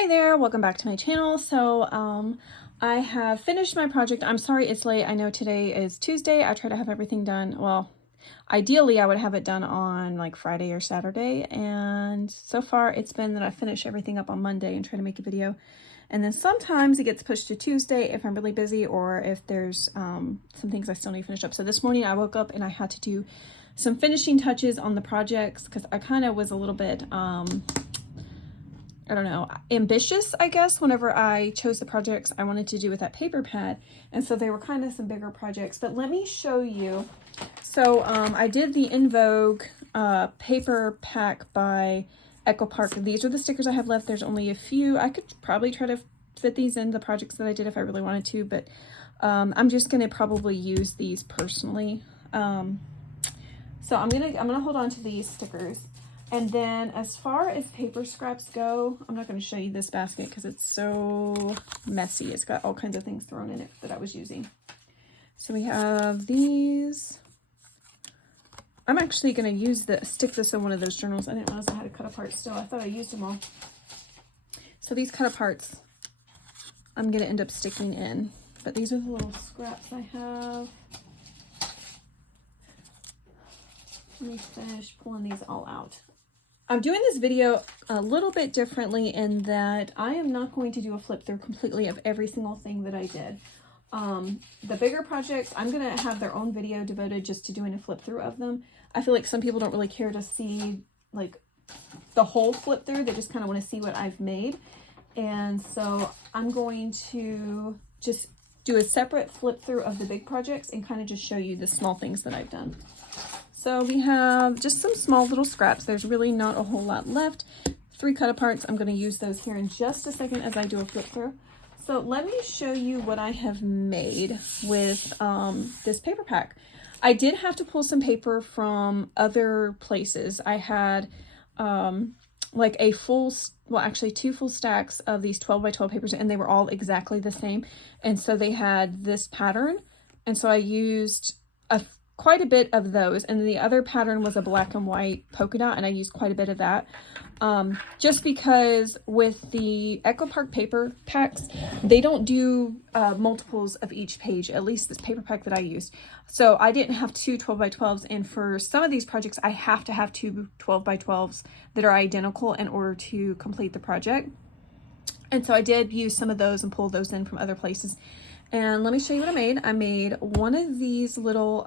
Hi there, welcome back to my channel. I have finished my project. I'm sorry it's late. I know today is Tuesday. I try to have everything done. Well, ideally I would have it done on like Friday or Saturday. And so far it's been that I finish everything up on Monday and try to make a video. And then sometimes it gets pushed to Tuesday if I'm really busy or if there's some things I still need to finish up. So this morning I woke up and I had to do some finishing touches on the projects because I kind of was a little bit, I don't know, ambitious, I guess, whenever I chose the projects I wanted to do with that paper pad. And so they were kind of some bigger projects, but let me show you. So I did the In Vogue paper pack by Echo Park. These are the stickers I have left. There's only a few. I could probably try to fit these in the projects that I did if I really wanted to, but I'm just going to probably use these personally. So I'm gonna hold on to these stickers. And then as far as paper scraps go, I'm not going to show you this basket because it's so messy. It's got all kinds of things thrown in it that I was using. So we have these. I'm actually going to stick this in one of those journals. I didn't realize I had to cut apart still. I thought I used them all. So these cut aparts, I'm going to end up sticking in. But these are the little scraps I have. Let me finish pulling these all out. I'm doing this video a little bit differently in that I am not going to do a flip through completely of every single thing that I did. The bigger projects, I'm going to have their own video devoted just to doing a flip through of them. I feel like some people don't really care to see like the whole flip through. They just kind of want to see what I've made. And so I'm going to just do a separate flip through of the big projects and kind of just show you the small things that I've done. So we have just some small little scraps. There's really not a whole lot left. 3 cut aparts. I'm going to use those here in just a second as I do a flip through. So let me show you what I have made with this paper pack. I did have to pull some paper from other places. I had like a full, well actually 2 full stacks of these 12 by 12 papers and they were all exactly the same. And so they had this pattern. And so I used quite a bit of those, and the other pattern was a black and white polka dot, and I used quite a bit of that just because with the Echo Park paper packs they don't do multiples of each page, at least this paper pack that I used. So I didn't have 2 12 by 12s, and for some of these projects I have to have 2 12 by 12s that are identical in order to complete the project. And so I did use some of those and pull those in from other places. And let me show you what I made. I made one of these little,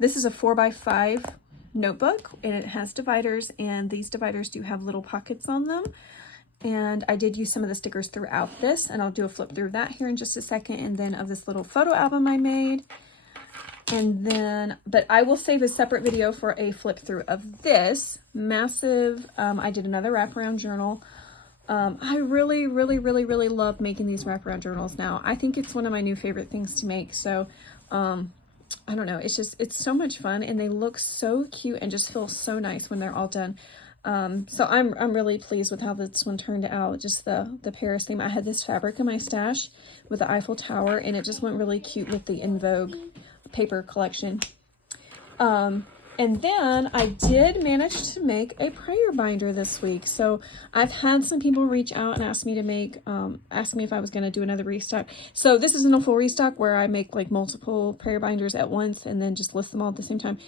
this is a 4x5 notebook, and it has dividers, and these dividers do have little pockets on them. And I did use some of the stickers throughout this, and I'll do a flip through that here in just a second. And then of this little photo album I made. And then, but I will save a separate video for a flip through of this massive, I did another wraparound journal. I really love making these wraparound journals now. I think it's one of my new favorite things to make. So, I don't know, it's so much fun, and they look so cute and just feel so nice when they're all done. So I'm really pleased with how this one turned out. Just the Paris theme. I had this fabric in my stash with the Eiffel Tower, and it just went really cute with the In Vogue paper collection. And then I did manage to make a prayer binder this week. So I've had some people reach out and ask me to make, ask me if I was going to do another restock. So this isn't a full restock where I make like multiple prayer binders at once and then just list them all at the same time.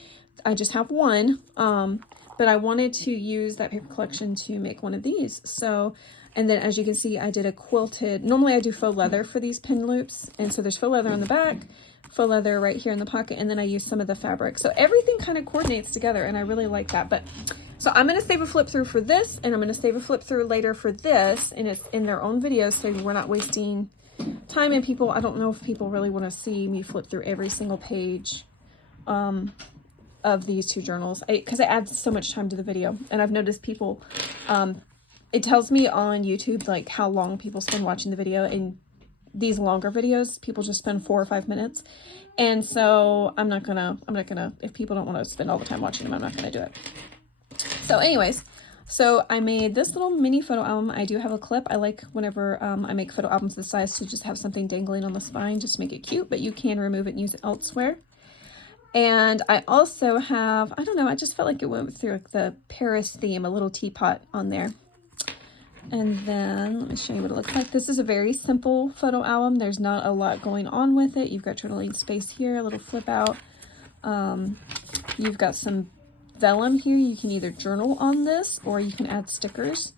I just have one, but I wanted to use that paper collection to make one of these. So, and then as you can see, I did a quilted, normally I do faux leather for these pin loops. And so there's faux leather on the back, faux leather right here in the pocket, and then I use some of the fabric. So everything kind of coordinates together, and I really like that. But so I'm going to save a flip through for this, and I'm going to save a flip through later for this, and it's in their own videos, so we're not wasting time. And people, I don't know if people really want to see me flip through every single page of these 2 journals, because it adds so much time to the video. And I've noticed people, it tells me on YouTube like how long people spend watching the video, and these longer videos people just spend 4 or 5 minutes. And so I'm not gonna, if people don't want to spend all the time watching them, I'm not gonna do it. So anyways, so I made this little mini photo album. I do have a clip. I like whenever I make photo albums this size to just have something dangling on the spine just to make it cute, but you can remove it and use it elsewhere. And I also have, I don't know, I just felt like it went through the Paris theme, a little teapot on there. And then let me show you what it looks like. This is a very simple photo album. There's not a lot going on with it. You've got journaling space here, a little flip out. You've got some vellum here. You can either journal on this or you can add stickers.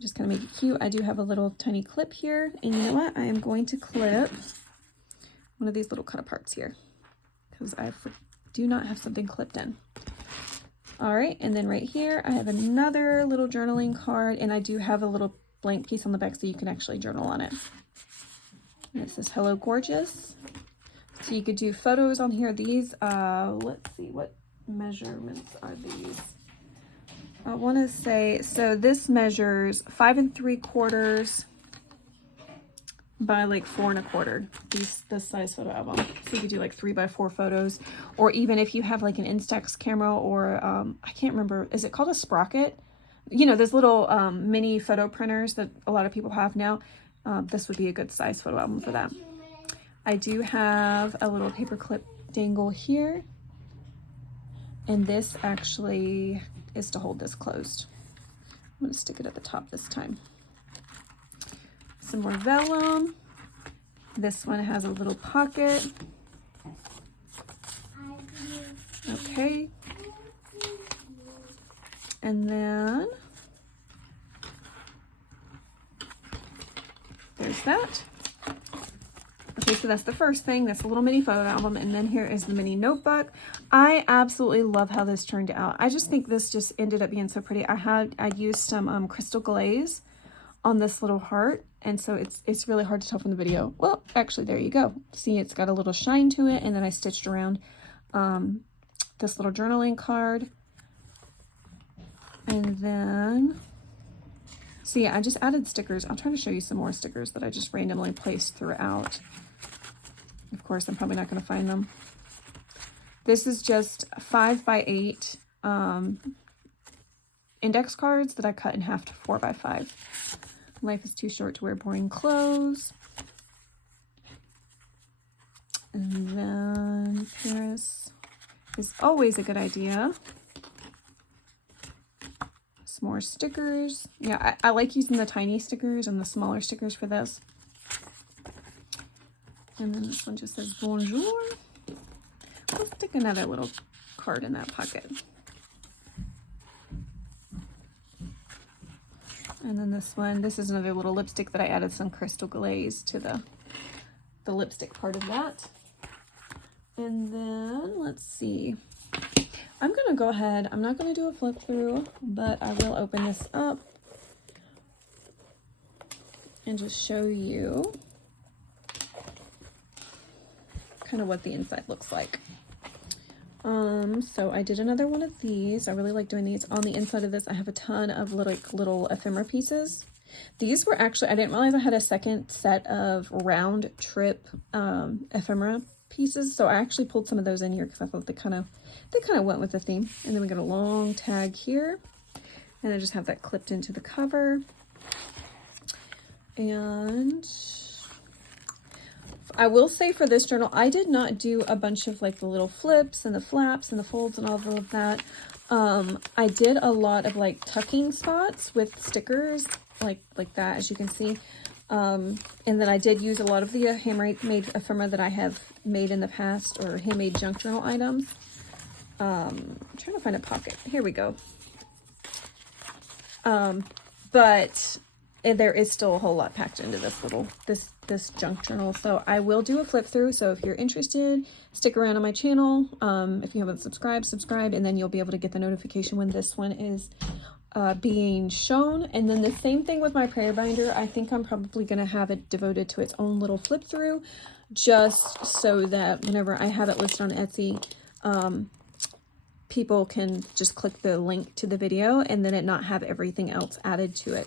Just kind of make it cute. I do have a little tiny clip here. And you know what? I am going to clip one of these little cut aparts here because I do not have something clipped in. All right, and then right here, I have another little journaling card, and I do have a little blank piece on the back so you can actually journal on it. And it says, "Hello, gorgeous." So you could do photos on here. These, let's see, what measurements are these? I want to say, so this measures 5 3/4 by like 4 1/4, this size photo album. So you could do like 3 by 4 photos, or even if you have like an Instax camera or I can't remember, is it called a sprocket? You know, those little mini photo printers that a lot of people have now. This would be a good size photo album for that. I do have a little paper clip dangle here, and this actually is to hold this closed. I'm going to stick it at the top this time. Some more vellum. This one has a little pocket. Okay. And then there's that. Okay, so that's the first thing. That's a little mini photo album. And then here is the mini notebook. I absolutely love how this turned out. I just think this just ended up being so pretty. I used some crystal glaze on this little heart, and so it's really hard to tell from the video. Well, actually, there you go. See, it's got a little shine to it, and then I stitched around this little journaling card. And then, so yeah, I just added stickers. I'll try to show you some more stickers that I just randomly placed throughout. Of course, I'm probably not going to find them. This is just 5 by 8 index cards that I cut in half to 4 by 5. Life is too short to wear boring clothes. And then Paris is always a good idea. Some more stickers. Yeah, I like using the tiny stickers and the smaller stickers for this. And then this one just says bonjour. Let's stick another little card in that pocket. And then this one, this is another little lipstick that I added some crystal glaze to the lipstick part of that. And then, let's see. I'm going to go ahead, I'm not going to do a flip through, but I will open this up and just show you kind of what the inside looks like. So I did another one of these. I really like doing these. On the inside of this, I have a ton of little ephemera pieces. These were actually, I didn't realize I had a second set of round trip ephemera pieces. So I actually pulled some of those in here because I thought they kind of went with the theme. And then we got a long tag here. And I just have that clipped into the cover. And I will say for this journal, I did not do a bunch of like the little flips and the flaps and the folds and all of that. I did a lot of like tucking spots with stickers like that, as you can see. And then I did use a lot of the handmade ephemera that I have made in the past, or handmade junk journal items. I'm trying to find a pocket. Here we go. But there is still a whole lot packed into this junk journal. So I will do a flip through. So if you're interested, stick around on my channel. If you haven't subscribe, and then you'll be able to get the notification when this one is being shown. And then the same thing with my prayer binder. I think I'm probably going to have it devoted to its own little flip through, just so that whenever I have it listed on Etsy, people can just click the link to the video and then it not have everything else added to it.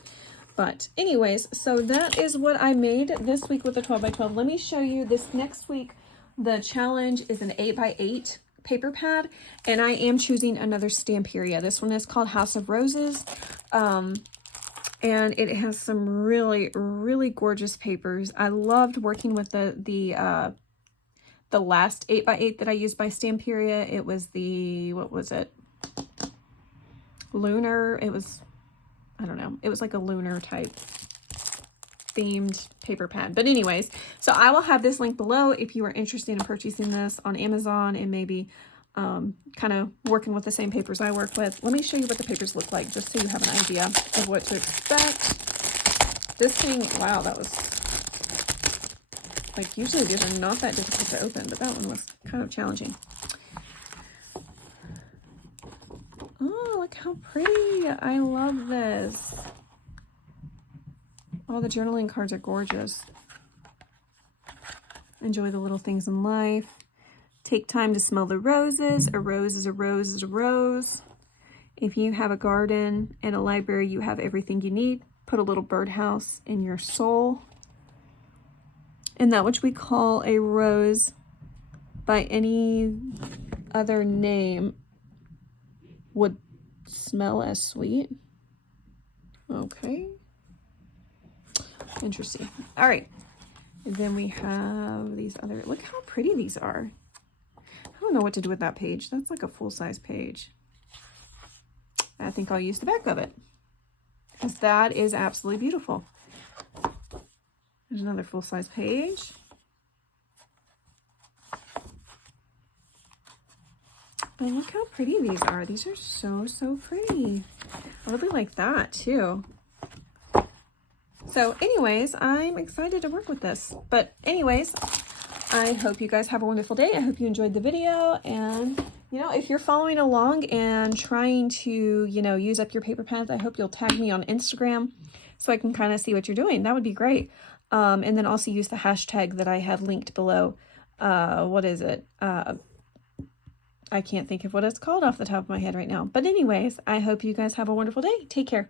But anyways, so that is what I made this week with the 12 by 12. Let me show you this next week. The challenge is an 8 by 8 paper pad, and I am choosing another Stamperia. This one is called House of Roses, and it has some really, really gorgeous papers. I loved working with the last 8 by 8 that I used by Stamperia. It was the, what was it? Lunar. It was I don't know. It was like a lunar type themed paper pad. But anyways, so I will have this link below if you are interested in purchasing this on Amazon and maybe kind of working with the same papers I work with. Let me show you what the papers look like just so you have an idea of what to expect. This thing, wow, that was like, usually these are not that difficult to open, but that one was kind of challenging. Oh, look how pretty. I love this. All the journaling cards are gorgeous. Enjoy the little things in life. Take time to smell the roses. A rose is a rose is a rose. If you have a garden and a library, you have everything you need. Put a little birdhouse in your soul. And that which we call a rose by any other name would smell as sweet. Okay. Interesting. All right. And then we have these other, look how pretty these are. I don't know what to do with that page. That's like a full-size page. I think I'll use the back of it because that is absolutely beautiful. There's another full-size page. But look how pretty these are. These are so, so pretty. I really like that too. So anyways, I'm excited to work with this. But anyways, I hope you guys have a wonderful day. I hope you enjoyed the video. And, you know, if you're following along and trying to, you know, use up your paper pads, I hope you'll tag me on Instagram so I can kind of see what you're doing. That would be great. And then also use the hashtag that I have linked below. What is it? I can't think of what it's called off the top of my head right now. But anyways, I hope you guys have a wonderful day. Take care.